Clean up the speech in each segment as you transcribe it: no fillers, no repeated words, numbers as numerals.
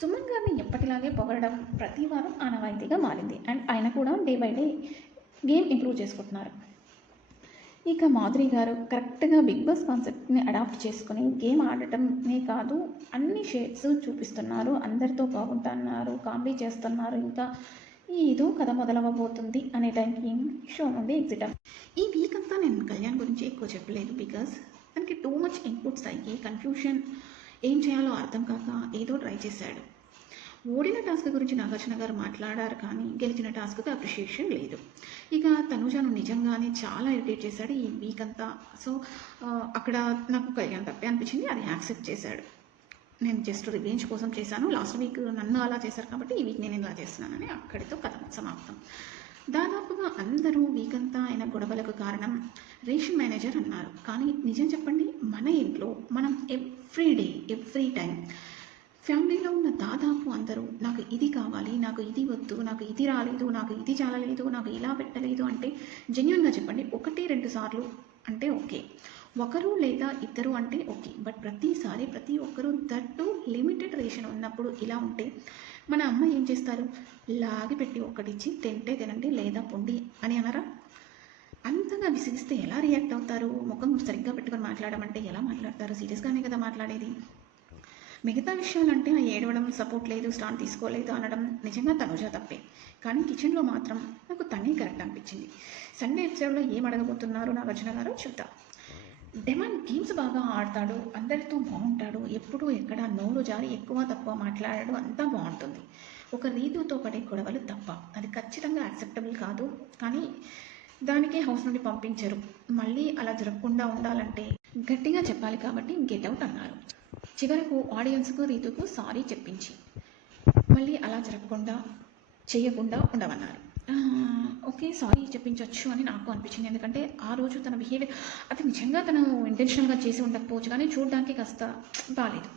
సుమన్ గారిని ఎప్పటిలాగే పొగడడం ప్రతి వారం ఆనవాయితీగా మారింది. అండ్ ఆయన కూడా day by day game improve చేసుకుంటున్నారు. ఇక మాధురి గారు కరెక్ట్గా బిగ్ బాస్ కాన్సెప్ట్ని అడాప్ట్ చేసుకుని గేమ్ ఆడటమే కాదు, అన్ని షేడ్స్ చూపిస్తున్నారు. అందరితో బాగుంటున్నారు, కామెడీ చేస్తున్నారు. ఇంకా ఏదో కథ మొదలవ్వబోతుంది అనే టైంకి షో నుండి ఎగ్జిట్. ఈ వీక్ అంతా నేను కళ్యాణ్ గురించి ఎక్కువ చెప్పలేదు, బికాస్ తనకి టూ మచ్ ఇన్పుట్స్ అయ్యి కన్ఫ్యూషన్, ఏం చేయాలో అర్థం కాక ఏదో ట్రై చేశాడు. ఓడిన టాస్క్ గురించి నాగార్జున గారు మాట్లాడారు, కానీ గెలిచిన టాస్క్కి అప్రిషియేషన్ లేదు. ఇక తనుజాను నిజంగానే చాలా ఇరిటేట్ చేశాడు ఈ వీక్ అంతా. సో అక్కడ నాకు కళ్యాణ్ తప్పే అనిపించింది, అది యాక్సెప్ట్ చేశాడు. నేను జస్ట్ రివెంజ్ కోసం చేశాను, లాస్ట్ వీక్ నన్ను అలా చేశారు కాబట్టి ఈ వీక్ నేను ఇలా చేస్తున్నానని అక్కడితో కథ సమాప్తం. దాదాపుగా అందరూ వీక్ అంతా ఆయన గొడవలకు కారణం రేషన్ మేనేజర్ అన్నారు. కానీ నిజం చెప్పండి, మన ఇంట్లో మనం ఎవ్రీ టైం ఫ్యామిలీలో ఉన్న దాదాపు అందరూ నాకు ఇది కావాలి, నాకు ఇది వద్దు, నాకు ఇది రాలేదు, నాకు ఇది చాలలేదు, నాకు ఇలా పెట్టలేదు అంటే జెన్యున్గా చెప్పండి, 1-2 సార్లు అంటే ఓకే, ఒకరు లేదా ఇద్దరు అంటే ఓకే. బట్ ప్రతిసారి ప్రతి ఒక్కరూ దట్టు లిమిటెడ్ రేషన్ ఉన్నప్పుడు ఇలా ఉంటే మన అమ్మ ఏం చేస్తారు? లాగి పెట్టి ఒక్కటిచ్చి తింటే తినండి లేదా పొండి అని అనరా? అంతగా విసిగిస్తే ఎలా రియాక్ట్ అవుతారు? ముఖం సరిగ్గా పెట్టుకొని మాట్లాడమంటే ఎలా మాట్లాడతారు? సీరియస్గానే కదా మాట్లాడేది. మిగతా విషయాలంటే ఆ ఏడవడం, సపోర్ట్ లేదు, స్టాండ్ తీసుకోలేదు అనడం నిజంగా తనుజ తప్పే. కానీ కిచెన్లో మాత్రం నాకు తనే కరెక్ట్ అనిపించింది. సండే ఎపిసోడ్లో ఏం అడగబోతున్నారు నాగార్జున గారు చూద్దాం. డెమన్ గేమ్స్ బాగా ఆడతాడు, అందరితో బాగుంటాడు, ఎప్పుడూ ఎక్కడ నోరు జారి ఎక్కువ తక్కువ మాట్లాడాడు, అంతా బాగుంటుంది. ఒక రీతుతో పడే గొడవలు తప్ప, అది ఖచ్చితంగా యాక్సెప్టబుల్ కాదు. కానీ దానికే హౌస్ నుండి పంపించరు. మళ్ళీ అలా జరగకుండా ఉండాలంటే గట్టిగా చెప్పాలి కాబట్టి గెట్ అవుట్ అన్నారు. చివరకు ఆడియన్స్కు రీతుకు సారీ చెప్పించి మళ్ళీ అలా జరగకుండా చేయకుండా ఉండమన్నారు. ఓకే, సారీ చెప్పించవచ్చు అని నాకు అనిపించింది. ఎందుకంటే ఆ రోజు తన బిహేవియర్ అది నిజంగా తను ఇంటెన్షనల్గా చేసి ఉండకపోవచ్చు, కానీ చూడడానికి కాస్త బాగాలేదు.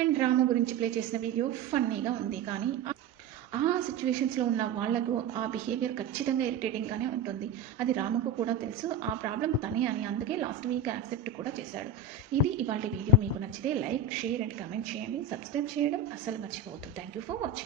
అండ్ రాము గురించి ప్లే చేసిన వీడియో ఫన్నీగా ఉంది, కానీ ఆ సిచ్యువేషన్స్లో ఉన్న వాళ్లకు ఆ బిహేవియర్ ఖచ్చితంగా ఇరిటేటింగ్గానే ఉంటుంది. అది రాముకు కూడా తెలుసు, ఆ ప్రాబ్లం తనే అని. అందుకే లాస్ట్ వీక్ యాక్సెప్ట్ కూడా చేశాడు. ఇది ఇవాళ వీడియో. మీకు నచ్చితే లైక్, షేర్ అండ్ కామెంట్ చేయండి. సబ్స్క్రైబ్ చేయడం అస్సలు మర్చిపోవద్దు. Thank you for watching.